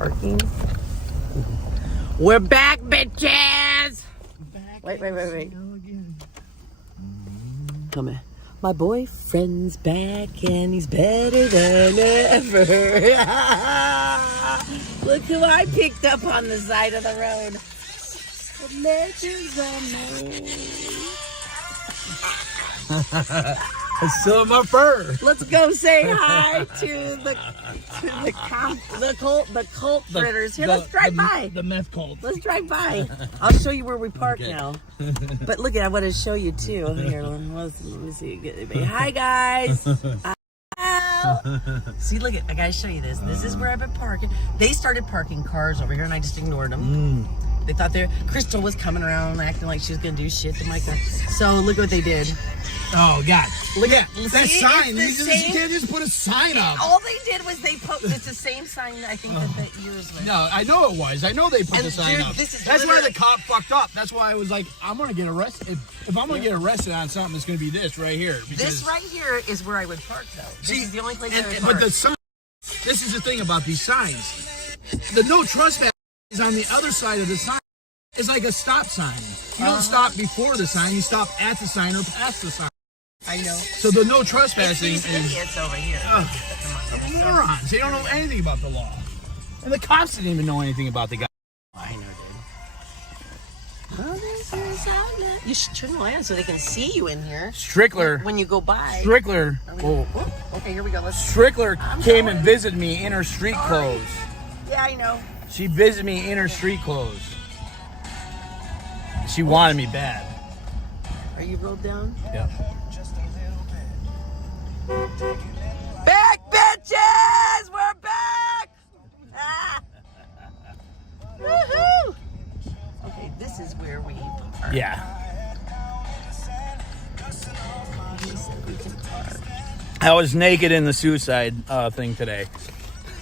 parking. We're back, bitches! Wait. Come here. My boyfriend's back and he's better than ever. Look who I picked up on the side of the road. The legends are made. It's still in my fur. Let's go say hi to the cult critters. Here, let's drive by. The meth cult. Let's drive by. I'll show you where we park now. But look, I want to show you too. Here, let me see. Hi, guys. See, look, I gotta show you this. This is where I've been parking. They started parking cars over here, and I just ignored them. They thought Crystal was coming around acting like she was gonna do shit to my car. So look what they did. Oh God! Look at that sign. You can't just put a sign up. All they did was it's the same sign I think that yours was. No, I know it was. I know they put the sign up. That's why the cop fucked up. That's why I was like, I'm gonna get arrested. If I'm gonna get arrested on something, it's gonna be this right here. This right here is where I would park, though. This is the only place I would park. But the sign. This is the thing about these signs. The no trespass is on the other side of the sign. It's like a stop sign. You don't stop before the sign. You stop at the sign or past the sign. I know. So the no trespassing is idiots over here. Morons. They don't know anything about the law. And the cops didn't even know anything about the guy. I know, dude. You should turn the light on so they can see you in here. Strickler. When you go by. Strickler. Okay, here we go. Strickler came and visited me in her street clothes. Yeah, I know. She visited me in her street clothes. She wanted me bad. Are you rolled down? Yeah. Back, bitches! We're back! Ah. Woohoo! Okay, this is where we park. Yeah. I was naked in the suicide thing today.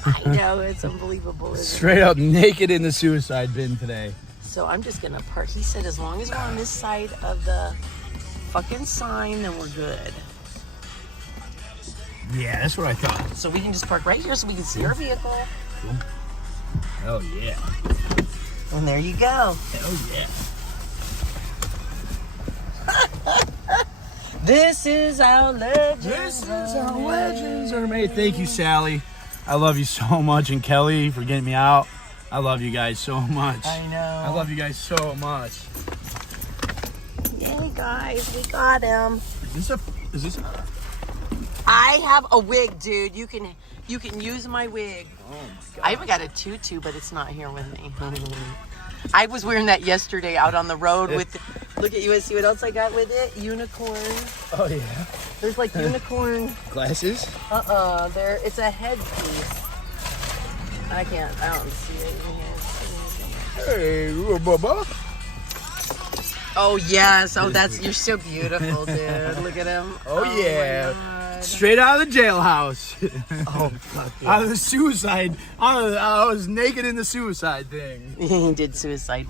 I know, it's unbelievable. Straight up naked in the suicide bin today. So I'm just gonna park. He said as long as we're on this side of the fucking sign, then we're good. Yeah, that's what I thought. So we can just park right here so we can see our vehicle. Cool. Oh yeah. And there you go. Oh yeah. This is how legends are made. Thank you, Sally. I love you so much, and Kelly for getting me out. I love you guys so much. I know. I love you guys so much. Yay, guys, we got him. Is this a? I have a wig, dude. You can use my wig. Oh my God. I even got a tutu, but it's not here with me. I was wearing that yesterday out on the road with. Look at you. See what else I got with it? Unicorn. Oh yeah. There's like unicorn Glasses. There. It's a headpiece. I don't see it in here. Hey, little bubba. Oh yes. Oh, you're so beautiful, dude. Look at him. Oh yeah. Straight out of the jailhouse. Oh fuck yeah. Out of the suicide. I was naked in the suicide thing. He did suicide.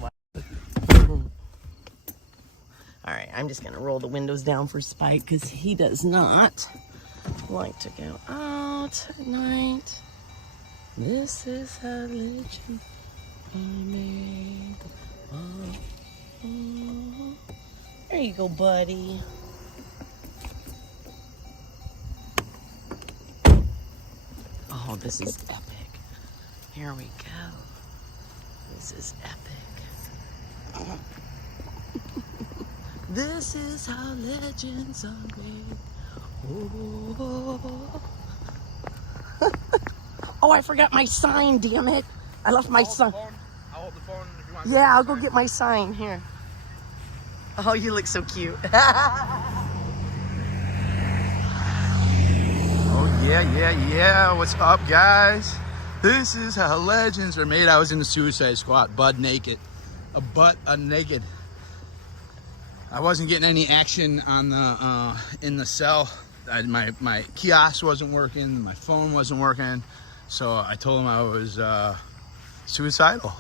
All right, I'm just gonna roll the windows down for Spike because he does not like to go out at night. This is how legend are made. There you go, buddy. Oh, this is epic. Here we go. This is epic. This is how legends are made. Oh. Oh, I forgot my sign, damn it. I left my sign. I'll hold the phone if you want. Yeah, I'll go get my sign. Here. Oh, you look so cute. Oh, yeah. What's up, guys? This is how legends are made. I was in the suicide squad, butt naked. Naked. I wasn't getting any action on the in the cell. My kiosk wasn't working. My phone wasn't working. So I told him I was suicidal.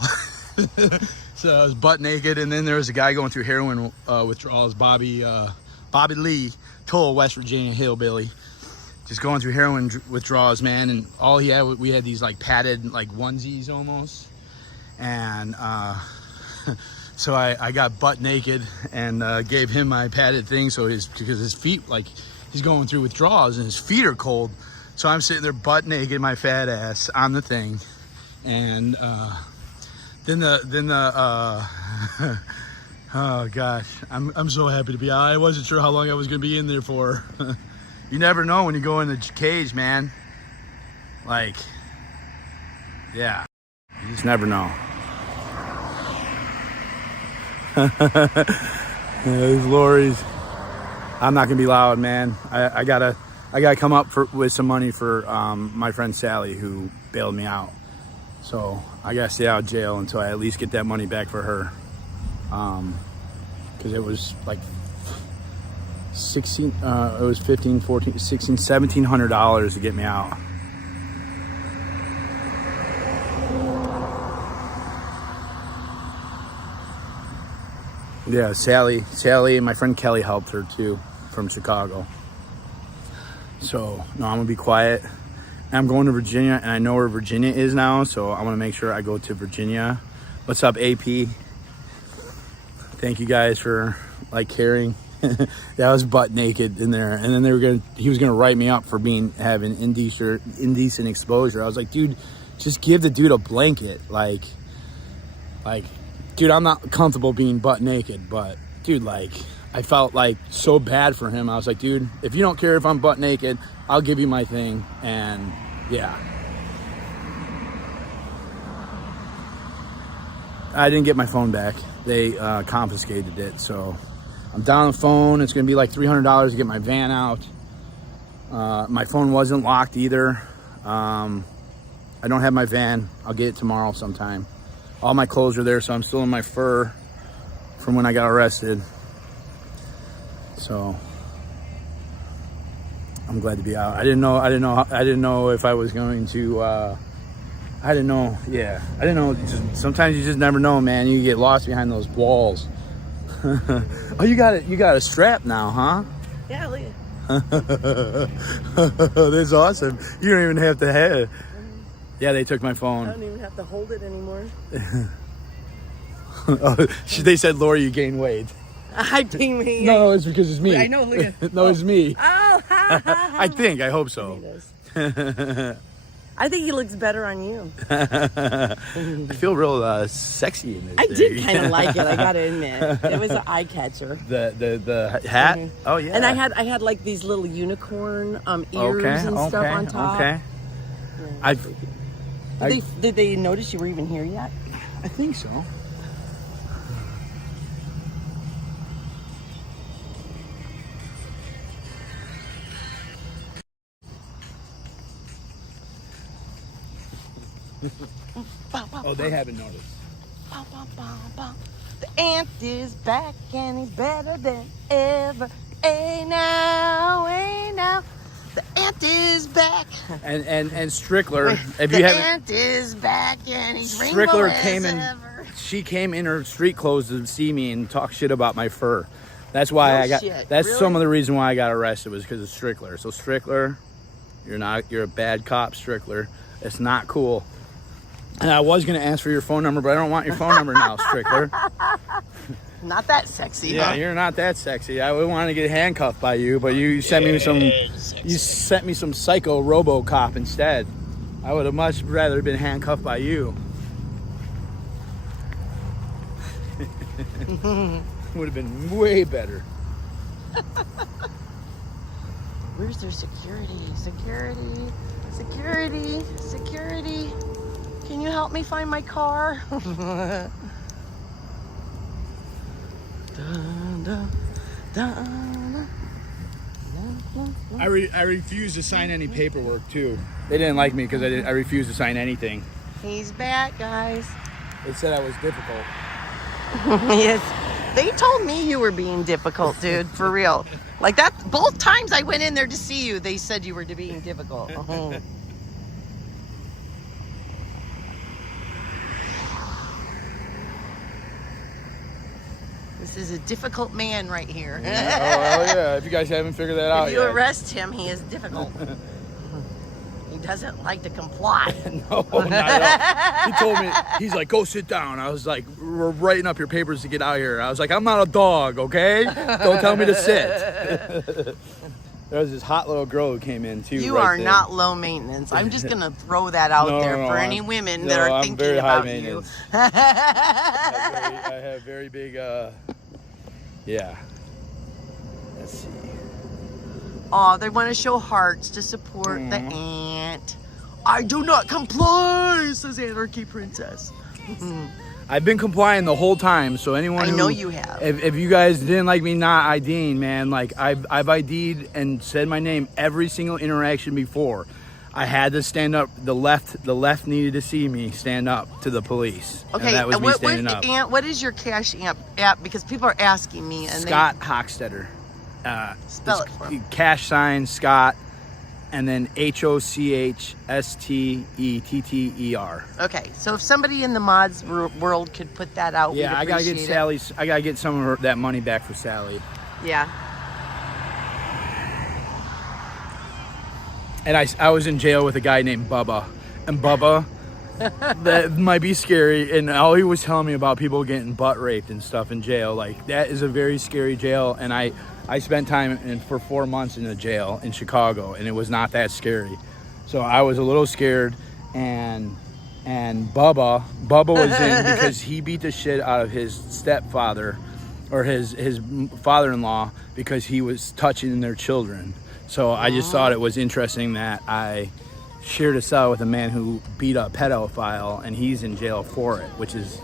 So I was butt naked, and then there was a guy going through heroin withdrawals, Bobby Lee, total West Virginia hillbilly. just going through heroin withdrawals, man. And all he had, we had these like padded like onesies almost. And so I got butt naked and gave him my padded thing. So because his feet, like he's going through withdrawals and his feet are cold. So I'm sitting there butt naked, my fat ass on the thing. And then the oh gosh, I'm so happy to be out. I wasn't sure how long I was gonna be in there for. You never know when you go in the cage, man. Like, yeah, you just never know. These lorries. I'm not gonna be loud, man. I gotta come up with some money for my friend Sally who bailed me out. So I gotta stay out of jail until I at least get that money back for her. Because it was like 16, it was 15, 14, 16, $1,700 to get me out. Yeah, Sally and my friend Kelly helped her too from Chicago. So no, I'm gonna be quiet. I'm going to Virginia, and I know where Virginia is now, so I want to make sure I go to Virginia. What's up, AP? Thank you guys for like caring. Yeah, I was butt naked in there, and then he was gonna write me up for having indecent exposure. I was like, dude, just give the dude a blanket. Like, dude, I'm not comfortable being butt naked, but dude, like, I felt like so bad for him. I was like, dude, if you don't care if I'm butt naked, I'll give you my thing. And yeah, I didn't get my phone back. They confiscated it, so I'm down the phone. It's gonna be like $300 to get my van out. My phone wasn't locked either. I don't have my van. I'll get it tomorrow sometime. All my clothes are there, so I'm still in my fur from when I got arrested. So I'm glad to be out. I didn't know if I was going to. I didn't know. Yeah, I didn't know. Sometimes you just never know, man. You get lost behind those walls. Oh, you got it. You got a strap now, huh? Yeah, look at That's awesome. You don't even have to have. Yeah, they took my phone. I don't even have to hold it anymore. Oh, they said, Lori, you gained weight. I think me. No, it's because it's me. I know. Look at. No, it's me. Oh, I hope so. I think he looks better on you. I feel real sexy in this. I did kind of like it. I gotta admit, it was an eye catcher. The hat. Mm-hmm. Oh yeah. And I had like these little unicorn ears and stuff on top. Okay. Yeah, did they notice you were even here yet? I think so. Oh, they haven't noticed. The ant is back and he's better than ever. Hey now, hey now. The ant is back. And Strickler, if the you haven't, ant is back and he's Strickler rainbow came as in. ever. She came in her street clothes to see me and talk shit about my fur. That's why No I got. shit. That's Really? some of the reason why I got arrested was because of Strickler. So Strickler, you're a bad cop, Strickler. It's not cool. And I was gonna ask for your phone number, but I don't want your phone number now, Strickler. Not that sexy, Yeah, huh? you're not that sexy. I would want to get handcuffed by you, but you sent me some. You sent me some psycho RoboCop instead. I would have much rather been handcuffed by you. Would have been way better. Where's their security? Security. Security. Security. Can you help me find my car? I refused to sign any paperwork too. They didn't like me because I refused to sign anything. He's back, guys. They said I was difficult. Yes. They told me you were being difficult, dude. For real. Like that, both times I went in there to see you, they said you were being difficult. This is a difficult man right here. Yeah. Oh, well, yeah. If you guys haven't figured that out If you yet. arrest him, he is difficult. He doesn't like to comply. No, not at all. He told me, he's like, go sit down. I was like, we're writing up your papers to get out here. I was like, I'm not a dog, okay? Don't tell me to sit. There was this hot little girl who came in too. You are not low maintenance. I'm just gonna throw that out there for any women that are thinking very about high you. I have very big, yeah. Let's see. Oh, they want to show hearts to support the ant. I do not comply, says Anarchy Princess. I've been complying the whole time, so anyone I know you have. If you guys didn't like me not IDing, man, like I've ID'd and said my name every single interaction before. I had to stand up. The left needed to see me stand up to the police. Okay, and that was me standing up. What is your Cash app? Because people are asking me. And Scott Hochstetter. Spell it for me. Cash sign Scott, and then HOCHSTETTER. Okay, so if somebody in the mods world could put that out, Yeah, I gotta get it. Sally's. I gotta get some of that money back for Sally. Yeah. And I was in jail with a guy named Bubba, and Bubba, that might be scary. And all he was telling me about people getting butt raped and stuff in jail, like that is a very scary jail. And I spent time for 4 months in a jail in Chicago, and it was not that scary. So I was a little scared, and Bubba was in because he beat the shit out of his stepfather, or his father-in-law, because he was touching their children. So I just thought it was interesting that I shared a cell with a man who beat a pedophile, and he's in jail for it, which is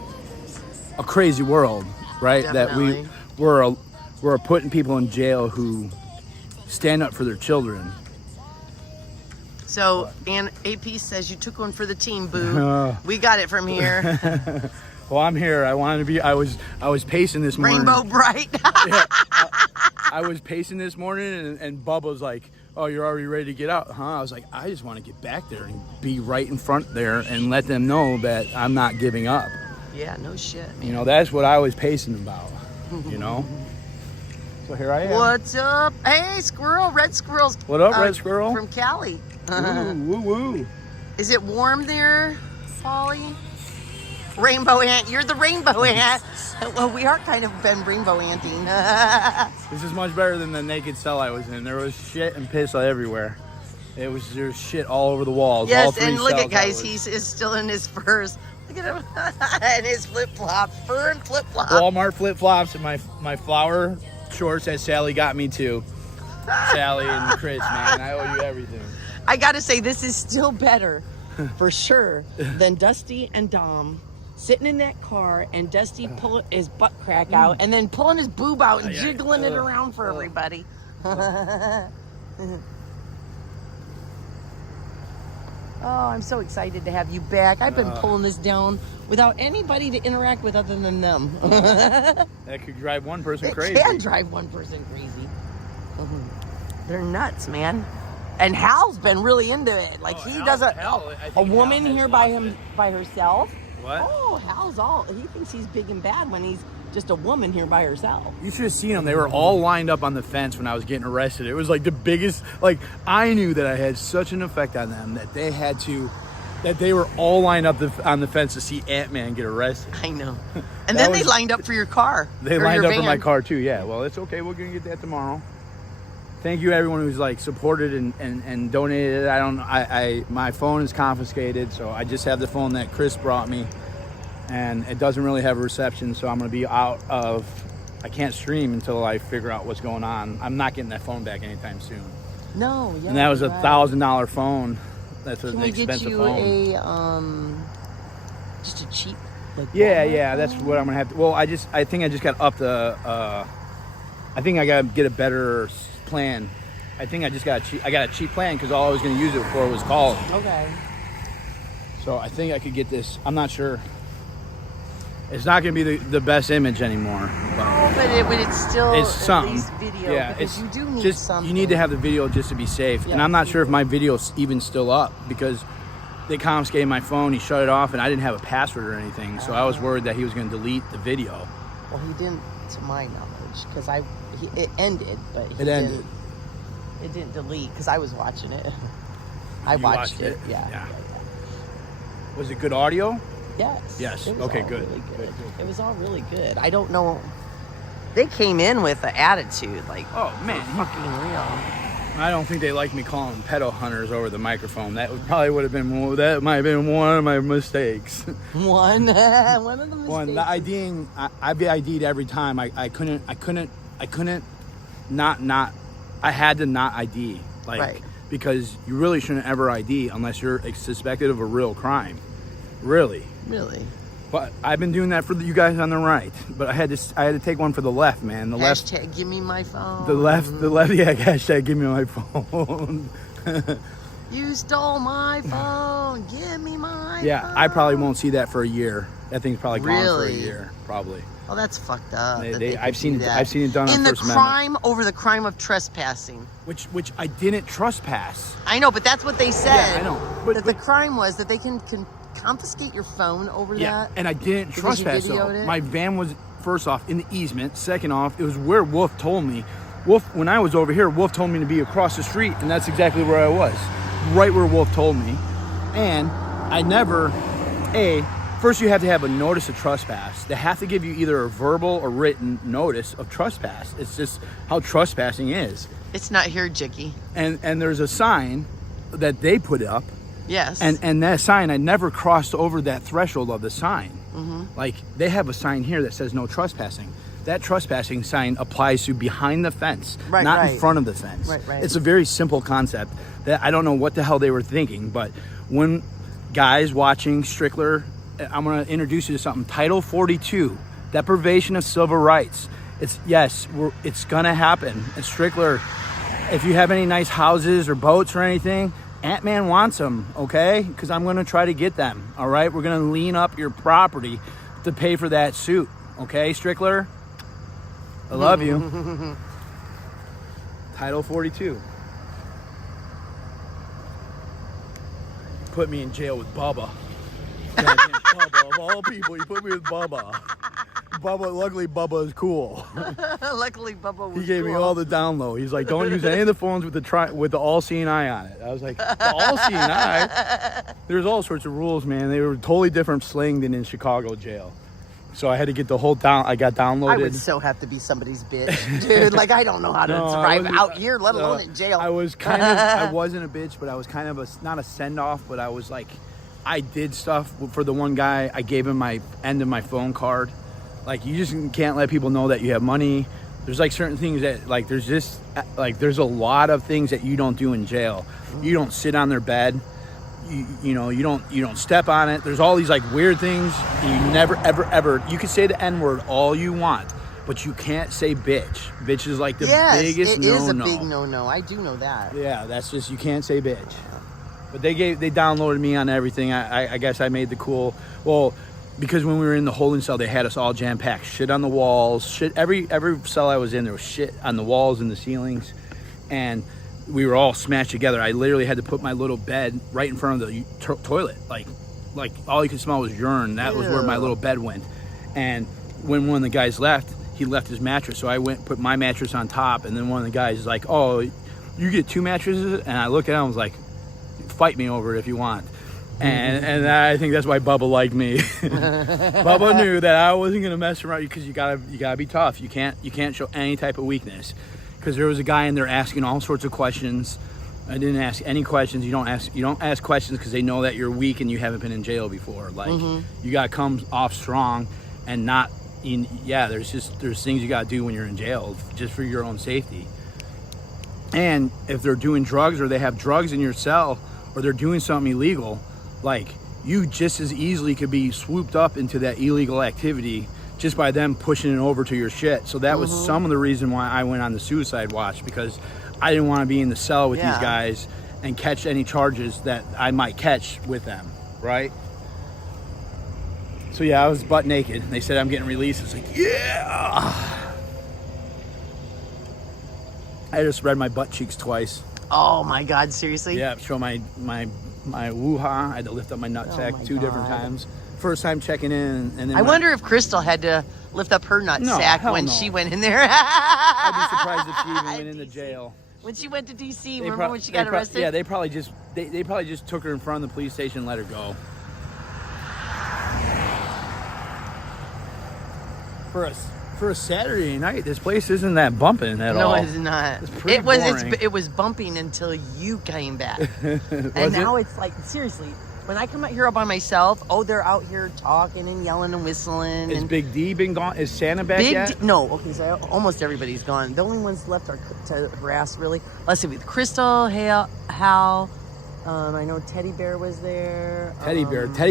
a crazy world, right? Definitely. That we're putting people in jail who stand up for their children. So, and AP says you took one for the team, boo. We got it from here. Well, I'm here. I wanted to be. I was pacing this morning. Rainbow bright. Yeah, I was pacing this morning, and Bubba was like, "Oh, you're already ready to get out, huh?" I was like, "I just want to get back there and be right in front there and let them know that I'm not giving up." Yeah, no shit, man. You know, that's what I was pacing about. You know. So here I am. What's up? Hey, squirrel, red squirrels. What up, red squirrel? From Cali. Woo, woo, woo. Is it warm there, Polly? Rainbow ant. You're the rainbow ant. Well, we are kind of been rainbow anting. This is much better than the naked cell I was in. There was shit and piss everywhere. There's shit all over the walls. All Yes, three and look at cells guys, he's still in his furs. Look at him. And his flip-flops. Fur and flip-flop. Walmart flip-flops and my flower shorts that Sally got me too. Sally and Chris, man, I owe you everything. I gotta say, this is still better, for sure, than Dusty and Dom sitting in that car and Dusty pulling his butt crack out and then pulling his boob out and jiggling it around for everybody. Oh, I'm so excited to have you back. I've been pulling this down without anybody to interact with other than them. That could drive one person crazy. It can drive one person crazy. They're nuts, man. And Hal's been really into it. Like he doesn't. A woman here by herself. What? Oh, he thinks he's big and bad when he's just a woman here by herself. You should have seen them. They were all lined up on the fence when I was getting arrested. It was like the biggest. Like I knew that I had such an effect on them that they were all lined up on the fence to see Ant-Man get arrested. I know. And then they lined up for your car. They lined up for my car too. Yeah. Well, it's okay. We're gonna get that tomorrow. Thank you everyone who's like supported and donated. My phone is confiscated, so I just have the phone that Chris brought me, and it doesn't really have a reception, so I'm gonna be I can't stream until I figure out what's going on. I'm not getting that phone back anytime soon. No, yeah. And that was a $1,000 phone. That's an Can we expensive get you phone. just a cheap? Like Yeah, that's what I'm gonna have to. Well, I think I just got up the. I think I gotta get a better plan. I think I got a cheap plan because all I was going to use it for was calling. Okay. So I think I could get this. I'm not sure. It's not going to be the best image anymore. But it's still it's something. At least video. Yeah, because you do need just something. you need to have the video just to be safe. Yeah, and I'm not sure if my video's even still up because they confiscated my phone. He shut it off, and I didn't have a password or anything. So I was worried that he was going to delete the video. Well, he didn't. to my knowledge, because it ended, but It ended. It didn't delete because I was watching it. I You watched it. Yeah. Yeah. Was it good audio? Yes. Yes. It was Okay, all good. Really good. Good. It was all really good. I don't know. They came in with an attitude, like, Oh man, fucking real. I don't think they like me calling pedo hunters over the microphone. That might have been one of my mistakes. One of the mistakes. One, the IDing, I'd be ID'd every time. I couldn't not. I had to not ID, like, Right. because you really shouldn't ever ID unless you're suspected of a real crime, really. Really? But I've been doing that for you guys on the right. But I had to take one for the left, man. The left. Hashtag give me my phone. The left. Yeah. Hashtag give me my phone. You stole my phone. Give me my phone. Yeah, I probably won't see that for a year. That thing's probably gone for a Really? year, probably. Oh, that's fucked up. that they I've could seen do it. that. I've seen it done on in the First Amendment. crime over the crime of trespassing. Which I didn't trespass. I know, but that's what they said. Yeah, I know. But the crime was that they can confiscate your phone over yeah, that. and I didn't Because you trespass though. videoed it? My van was first off in the easement. Second off, it was where Wolf told me. Wolf, when I was over here, Wolf told me to be across the street, and that's exactly where I was, right where Wolf told me. And I never, first you have to have a notice of trespass. They have to give you either a verbal or written notice of trespass. It's just how trespassing is. It's not here, Jicky. And there's a sign that they put up. Yes. And that sign, I never crossed over that threshold of the sign. Mm-hmm. Like, they have a sign here that says no trespassing. That trespassing sign applies to behind the fence, not in front of the fence. Right. It's a very simple concept that I don't know what the hell they were thinking, but when guys watching Strickler, I'm going to introduce you to something. Title 42, deprivation of civil rights. It's going to happen. And Strickler, if you have any nice houses or boats or anything, Ant-Man wants them, okay? Because I'm going to try to get them, all right? We're going to lean up your property to pay for that suit, okay, Strickler? I love you. Title 42. Put me in jail with Bubba. Goddamn Bubba, of all people, you put me with Bubba. Luckily Bubba is cool. Luckily, Bubba was He gave me cool. all the download. He's like, don't use any of the phones with the all-seeing eye on it. I was like, the all-seeing eye? There's all sorts of rules, man. They were totally different slang than in Chicago jail. So I had to get the whole I got downloaded. I would so have to be somebody's bitch, dude. Like, I don't know how to survive out here, let alone in jail. I wasn't a bitch, but I was kind of not a send-off, but I was like, I did stuff for the one guy. I gave him my end of my phone card. Like, you just can't let people know that you have money. There's like certain things that, like, there's a lot of things that you don't do in jail. You don't sit on their bed. You don't step on it. There's all these like weird things. You never ever you can say the N-word all you want, but you can't say bitch. Bitch is like the biggest no-no. It is a big no-no. I do know that. Yeah, that's just, you can't say bitch. But they downloaded me on everything. I guess I made the cool. Well, because when we were in the holding cell, they had us all jam-packed. Shit on the walls. Shit. Every cell I was in, there was shit on the walls and the ceilings, and we were all smashed together. I literally had to put my little bed right in front of the toilet. Like all you could smell was urine. That was where my little bed went. And when one of the guys left, he left his mattress. So I went and put my mattress on top. And then one of the guys is like, oh, you get 2 mattresses? And I look at him, I was like, fight me over it if you want. And I think that's why Bubba liked me. Bubba knew that I wasn't gonna mess around, because you gotta be tough. You can't show any type of weakness. Because there was a guy in there asking all sorts of questions. I didn't ask any questions. You don't ask questions because they know that you're weak and you haven't been in jail before. Like, you gotta come off strong and not in. Yeah, there's things you gotta do when you're in jail just for your own safety. And if they're doing drugs or they have drugs in your cell or they're doing something illegal, like, you just as easily could be swooped up into that illegal activity just by them pushing it over to your shit. So that was some of the reason why I went on the suicide watch, because I didn't want to be in the cell with these guys and catch any charges that I might catch with them, right? So yeah, I was butt naked. They said I'm getting released. It's like, yeah! I had to spread my butt cheeks twice. Oh my God, seriously? Yeah, show my woo-ha. I had to lift up my nutsack 2 different times. first time checking in, and then I wonder if Crystal had to lift up her nut sack when she went in there. I'd be surprised if she even went into jail. When she went to DC, remember when she got arrested? Yeah, they probably just took her in front of the police station and let her go. For a Saturday night, this place isn't that bumping at all. No, it's not. It's pretty boring. It was bumping until you came back. And now it's like, seriously, when I come out here all by myself, they're out here talking and yelling and whistling. Is Big D been gone? Is Santa back yet? No. Okay, so almost everybody's gone. The only ones left are to harass, really. Let's see, with Crystal, Hal, I know Teddy Bear was there. Teddy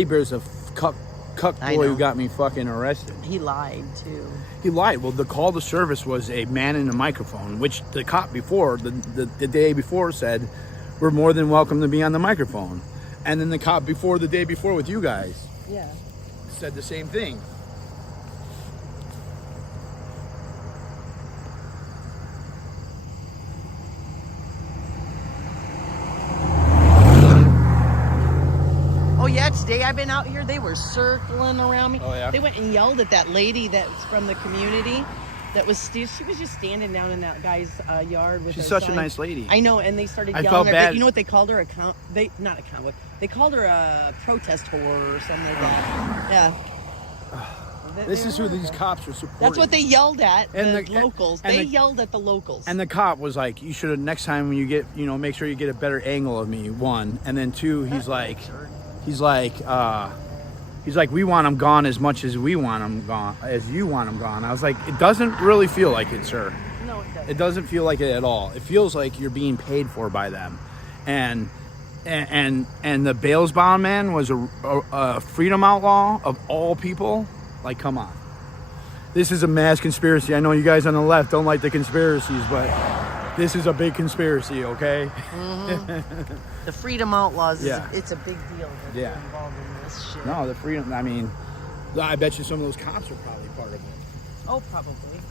Bear's a cuck boy who got me fucking arrested. He lied, too. He lied. Well, the call to service was a man in a microphone, which the cop before, the day before said, we're more than welcome to be on the microphone. And then the cop before the day before with you guys said the same thing. Oh yeah, today I've been out here. They were circling around me. Oh yeah. They went and yelled at that lady that's from the community. That was she was just standing down in that guy's yard with. She's her such sign. a nice lady. I know, and they started yelling. I felt bad. You know what they called her? Not a cowboy. They called her a protest whore or something like that. Yeah. This is who these cops are supporting. That's what they yelled at. And the locals. They yelled at the locals. And the cop was like, "You should have next time when you get, make sure you get a better angle of me." One, and then two, he's like, we want him gone as much as we want him gone, as you want him gone. I was like, it doesn't really feel like it, sir. No, it doesn't. It doesn't feel like it at all. It feels like you're being paid for by them, and the bails bond man was a freedom outlaw of all people. Like, come on. This is a mass conspiracy. I know you guys on the left don't like the conspiracies, but this is a big conspiracy, okay? Mm-hmm. The freedom outlaws, it's a big deal that they're involved in this shit. No, the freedom, I mean, I bet you some of those cops are probably part of it. Oh, probably.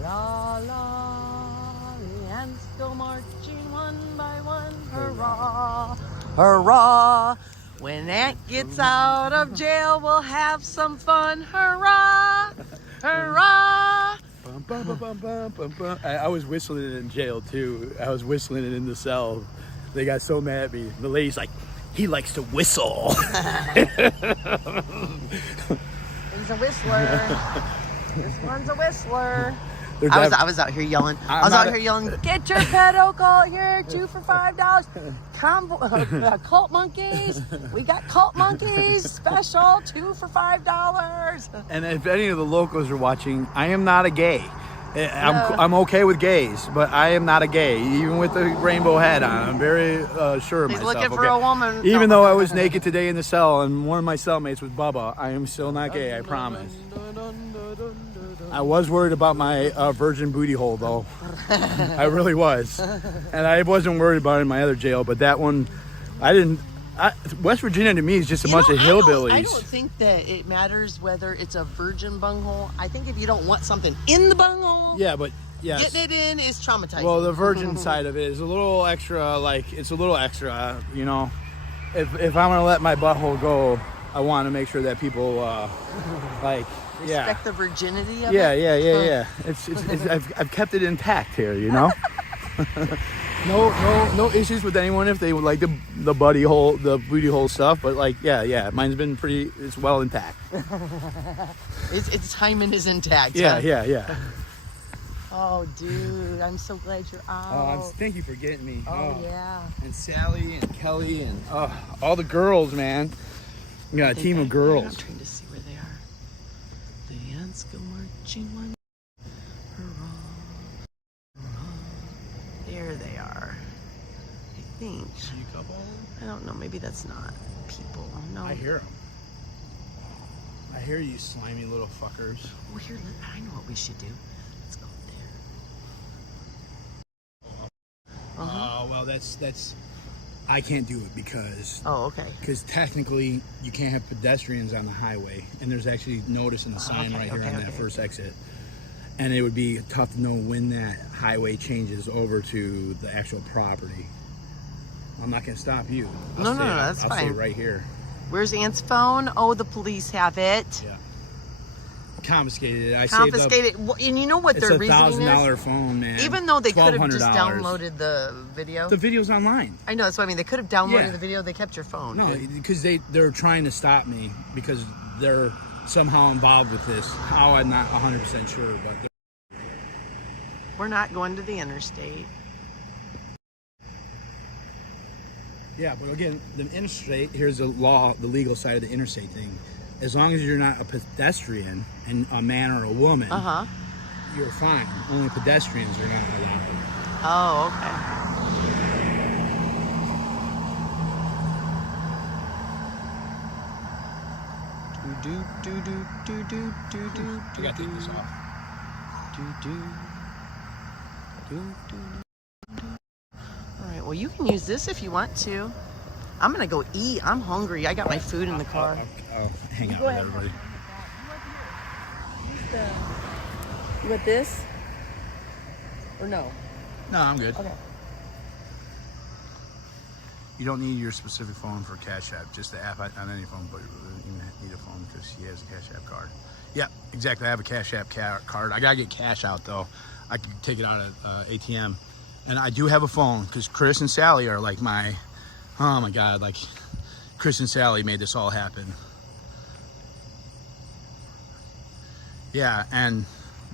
La la, the ants go marching one by one, hurrah, hurrah. When Ant gets out of jail, we'll have some fun, hurrah, hurrah. Bum, bum, bum, bum, bum, bum, bum. I was whistling it in jail too. I was whistling it in the cell. They got so mad at me. The lady's like, he likes to whistle. He's a whistler. This one's a whistler. I was out here yelling. Get your pedal cult here, 2 for $5. Cult monkeys. We got cult monkeys special, 2 for $5. And if any of the locals are watching, I am not a gay. I'm okay with gays, but I am not a gay. Even with the rainbow hat on, I'm very sure of myself. He's looking for a woman. Even though I was naked today in the cell and one of my cellmates was Bubba, I am still not gay, I promise. I was worried about my virgin booty hole, though. I really was. And I wasn't worried about it in my other jail, but that one, I didn't. West Virginia to me is just a bunch of hillbillies. I don't think that it matters whether it's a virgin bunghole. I think if you don't want something in the bunghole, yes. Getting it in is traumatizing. Well, the virgin side of it is a little extra, it's a little extra, If I'm going to let my butthole go, I want to make sure that people, respect the virginity of it? Yeah. I've kept it intact here, No issues with anyone if they would like the booty hole stuff, but mine's been it's well intact. Its hymen is intact. Yeah. Oh, dude, I'm so glad you're out. Thank you for getting me. Yeah. And Sally and Kelly and all the girls, man. We got a team of girls. I'm trying to see where they are. The ants go marching one. There they are. I think. See a couple? I don't know. Maybe that's not people. No. I hear them. I hear you slimy little fuckers. Oh, here, I know what we should do. Let's go there. Well, that's. I can't do it because. Oh, okay. Because technically, you can't have pedestrians on the highway, and there's actually notice in the sign right here on that first exit. And it would be tough to know when that highway changes over to the actual property. I'm not gonna stop you. No, that's I'll fine. stay right here. Where's Aunt's phone? Oh, the police have it. Yeah. Confiscated. Confiscated. And you know what It's their a reasoning is? $1,000 phone, man. Even though they could have just $1,200. downloaded the video. The video's online. I know, that's what I mean. They could have downloaded Yeah. the video. They kept your phone. No, because they're trying to stop me because they're somehow involved with this. How, I'm not 100% sure, but We're not going to the interstate. yeah. But again, the interstate. Here's the law, the legal side of the interstate thing. As long as you're not a pedestrian and a man or a woman, you're fine. Only pedestrians are not allowed. Oh, okay. I gotta take this off. All right, well, you can use this if you want to. I'm gonna go eat. I'm hungry. I got my food in the car. I'll hang out with everybody. You want this? Or no? No, I'm good. Okay. You don't need your specific phone for Cash App, just the app on any phone, but you need a phone because he has a Cash App card. Yeah, exactly. I have a Cash App card. I gotta get cash out though. I can take it out at ATM, and I do have a phone because Chris and Sally are like my, oh my God, like Chris and Sally made this all happen. Yeah, and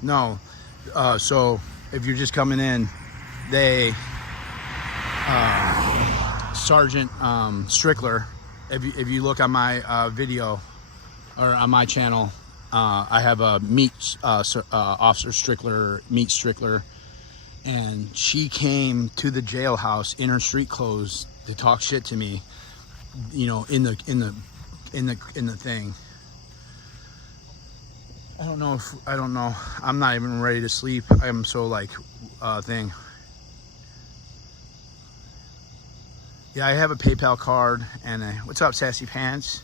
no, so if you're just coming in, they. Sergeant Strickler, if you look on my video or on my channel, I have a Officer Strickler, Meet Strickler, and she came to the jailhouse in her street clothes to talk shit to me, you know, in the thing. I don't know. I'm not even ready to sleep. I'm so like thing. Yeah, I have a PayPal card and what's up, Sassy Pants?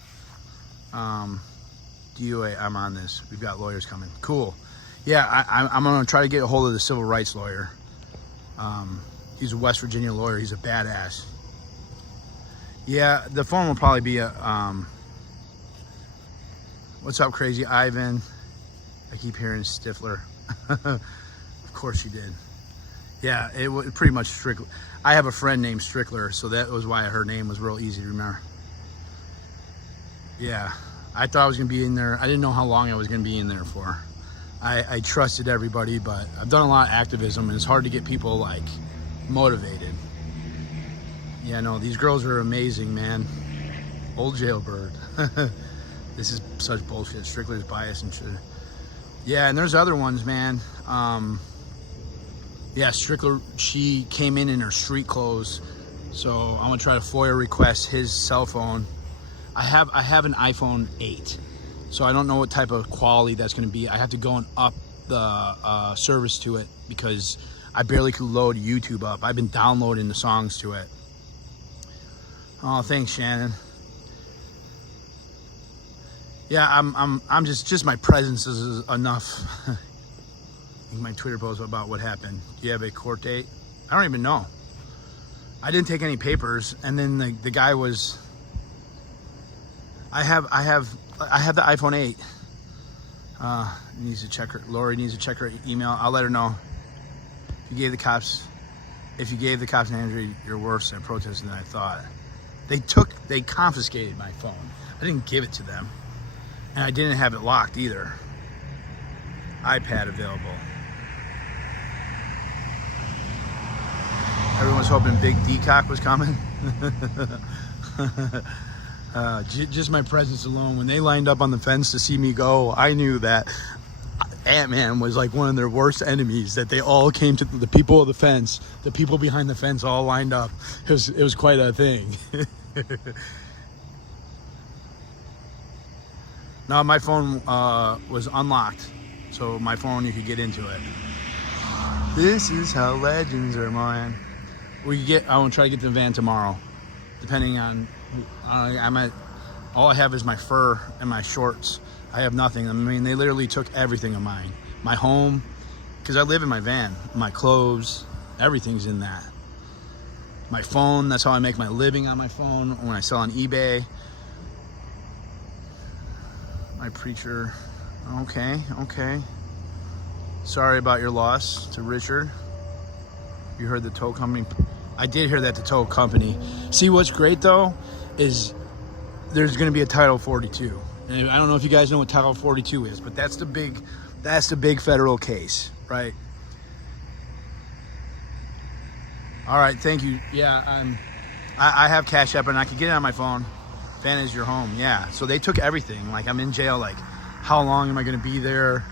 DUA, I'm on this. We've got lawyers coming. Cool. Yeah, I'm gonna try to get a hold of the civil rights lawyer. He's a West Virginia lawyer. He's a badass. Yeah, the phone will probably be a. What's up, Crazy Ivan? I keep hearing Stifler. Of course you did. Yeah, it was pretty much Strickler. I have a friend named Strickler, so that was why her name was real easy to remember. Yeah, I thought I was gonna be in there. I didn't know how long I was gonna be in there for. I trusted everybody, but I've done a lot of activism, and it's hard to get people like motivated. Yeah, no, these girls are amazing, man. Old jailbird. This is such bullshit. Strickler's bias and shit. Yeah, and there's other ones, man. Yeah, Strickler, she came in her street clothes, so I'm gonna try to FOIA request his cell phone. I have an iPhone 8, so I don't know what type of quality that's gonna be. I have to go and up the service to it because I barely could load YouTube up. I've been downloading the songs to it. Oh, thanks, Shannon. Yeah, I'm just my presence is enough. My Twitter post about what happened. Do you have a court date? I don't even know. I didn't take any papers, and then the guy was. I have the iPhone 8. Needs to check her. Lori needs to check her email. I'll let her know. If you gave the cops an injury, you're worse at protesting than I thought. They confiscated my phone. I didn't give it to them, and I didn't have it locked either. iPad available. Everyone's hoping Big D-Cock was coming. Just my presence alone. When they lined up on the fence to see me go, I knew that Ant-Man was like one of their worst enemies, that they all came to the people of the fence, the people behind the fence all lined up. It was quite a thing. No, my phone was unlocked. So my phone, you could get into it. This is how legends are mine. I want to try to get to the van tomorrow, depending on. All I have is my fur and my shorts. I have nothing. I mean, they literally took everything of mine. My home, because I live in my van. My clothes, everything's in that. my phone. That's how I make my living, on my phone when I sell on eBay. My preacher. Okay. Sorry about your loss to Richard. You heard the tow company. I did hear that the tow company. See, what's great though is there's going to be a Title 42. And I don't know if you guys know what Title 42 is, but that's the big federal case, right? All right, thank you. Yeah, I have Cash App and I can get it on my phone. Vantage your home. Yeah, so they took everything. Like, I'm in jail. Like, how long am I going to be there?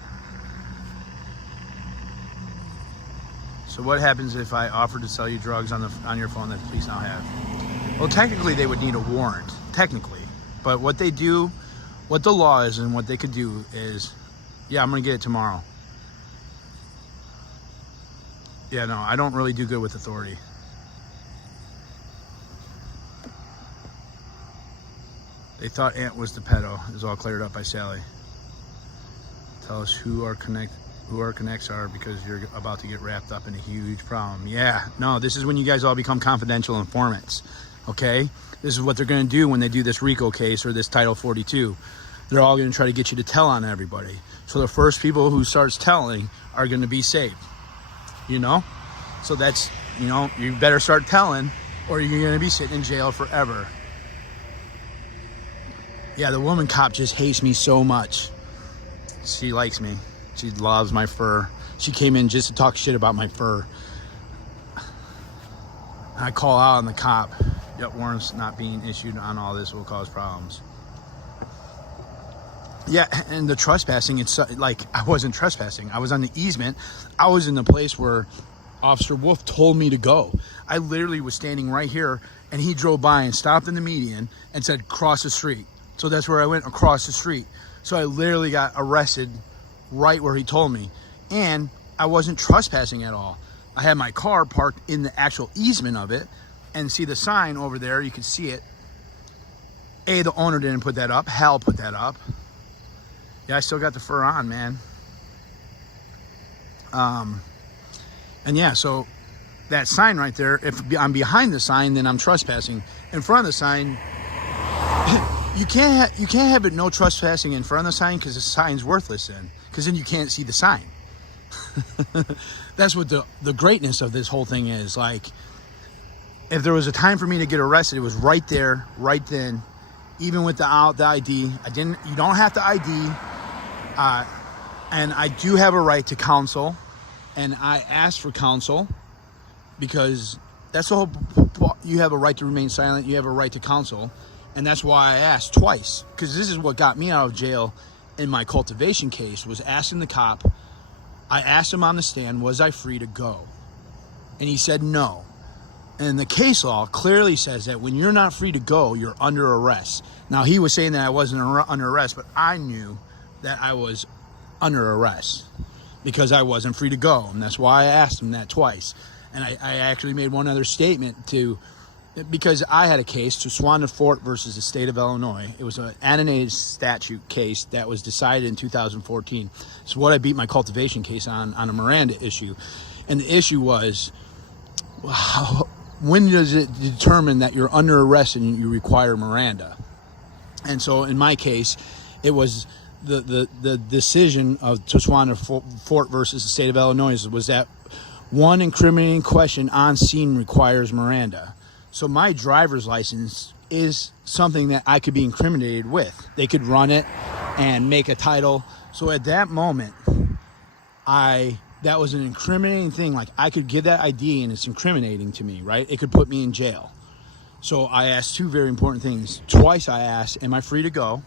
So what happens if I offer to sell you drugs on your phone that the police now have? Well, technically they would need a warrant, technically. But what they do, what the law is and what they could do is, yeah, I'm going to get it tomorrow. Yeah, no, I don't really do good with authority. They thought Ant was the pedo. It was all cleared up by Sally. Tell us who our connects are, because you're about to get wrapped up in a huge problem. Yeah, no, this is when you guys all become confidential informants, okay? This is what they're going to do when they do this RICO case or this Title 42. They're all going to try to get you to tell on everybody. So the first people who starts telling are going to be saved, you know? So that's, you know, you better start telling or you're going to be sitting in jail forever. Yeah, the woman cop just hates me so much. She likes me. She loves my fur. She came in just to talk shit about my fur. I call out on the cop. Yep, warrants not being issued on all this will cause problems. Yeah, and the trespassing, it's like, I wasn't trespassing. I was on the easement. I was in the place where Officer Wolf told me to go. I literally was standing right here, and he drove by and stopped in the median and said, cross the street. So that's where I went, across the street. So I literally got arrested right where he told me. And I wasn't trespassing at all. I had my car parked in the actual easement of it, and see the sign over there, you can see it. The owner didn't put that up. Hal put that up. Yeah, I still got the fur on, man. And yeah, so that sign right there, if I'm behind the sign, then I'm trespassing. In front of the sign, you can't have it no trespassing in front of the sign, because the sign's worthless then, because then you can't see the sign. That's what the greatness of this whole thing is. Like, if there was a time for me to get arrested, it was right there, right then. Even without the ID, you don't have to ID. And I do have a right to counsel, and I asked for counsel, because that's the whole, you have a right to remain silent, you have a right to counsel, and that's why I asked twice, because this is what got me out of jail in my cultivation case, was asking the cop. I asked him on the stand, was I free to go? And he said no. And the case law clearly says that when you're not free to go, you're under arrest. Now, he was saying that I wasn't under arrest, but I knew that I was under arrest because I wasn't free to go. And that's why I asked him that twice. And I actually made one other statement because I had a case, Toswanda Fort versus the state of Illinois. It was an annotated statute case that was decided in 2014. It's what I beat my cultivation case on a Miranda issue. And the issue was, when does it determine that you're under arrest and you require Miranda? And so in my case, it was the decision of Toswanda Fort versus the state of Illinois was that one incriminating question on scene requires Miranda. So my driver's license is something that I could be incriminated with. They could run it and make a title. So at that moment, that was an incriminating thing. Like, I could give that ID and it's incriminating to me, right? It could put me in jail. So I asked two very important things. Twice I asked, am I free to go?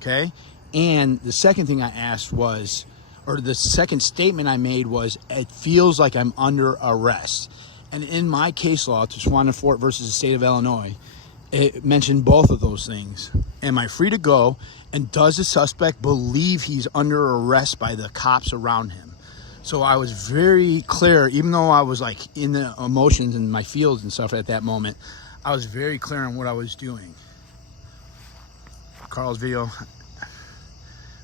Okay. And the second thing I asked was, or the second statement I made was, it feels like I'm under arrest. And in my case law, Toswanda Fort versus the state of Illinois, it mentioned both of those things. Am I free to go? And does the suspect believe he's under arrest by the cops around him? So I was very clear, even though I was like in the emotions and my feels and stuff at that moment, I was very clear on what I was doing. Carl's video.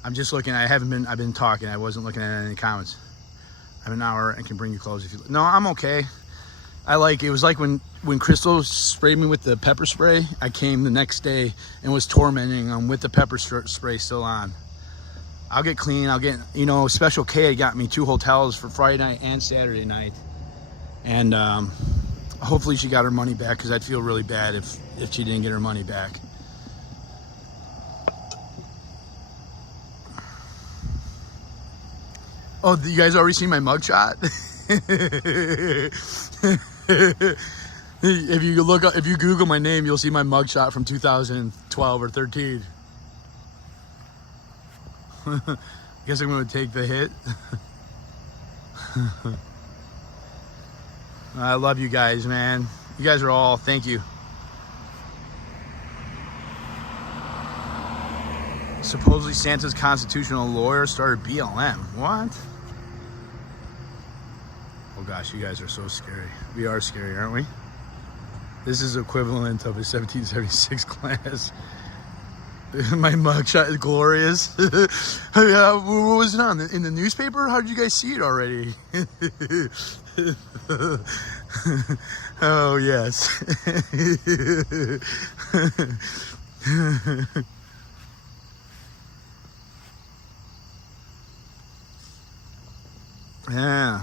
I'm just looking. I've been talking. I wasn't looking at any comments. I have an hour and can bring you clothes if you. No, I'm okay. It was like when Crystal sprayed me with the pepper spray. I came the next day and was tormenting them with the pepper spray still on. I'll get clean. I'll get, you know, Special K got me 2 hotels for Friday night and Saturday night. And hopefully she got her money back, because I'd feel really bad if she didn't get her money back. Oh, you guys already seen my mugshot? If you Google my name, you'll see my mugshot from 2012 or 13. Guess I'm gonna take the hit. I love you guys, man. You guys are all, thank you. Supposedly Santa's constitutional lawyer started BLM. What? Oh gosh, you guys are so scary. We are scary, aren't we? This is equivalent of a 1776 class. My mugshot is glorious. What was it on? In the newspaper? How did you guys see it already? Oh, yes. Yeah.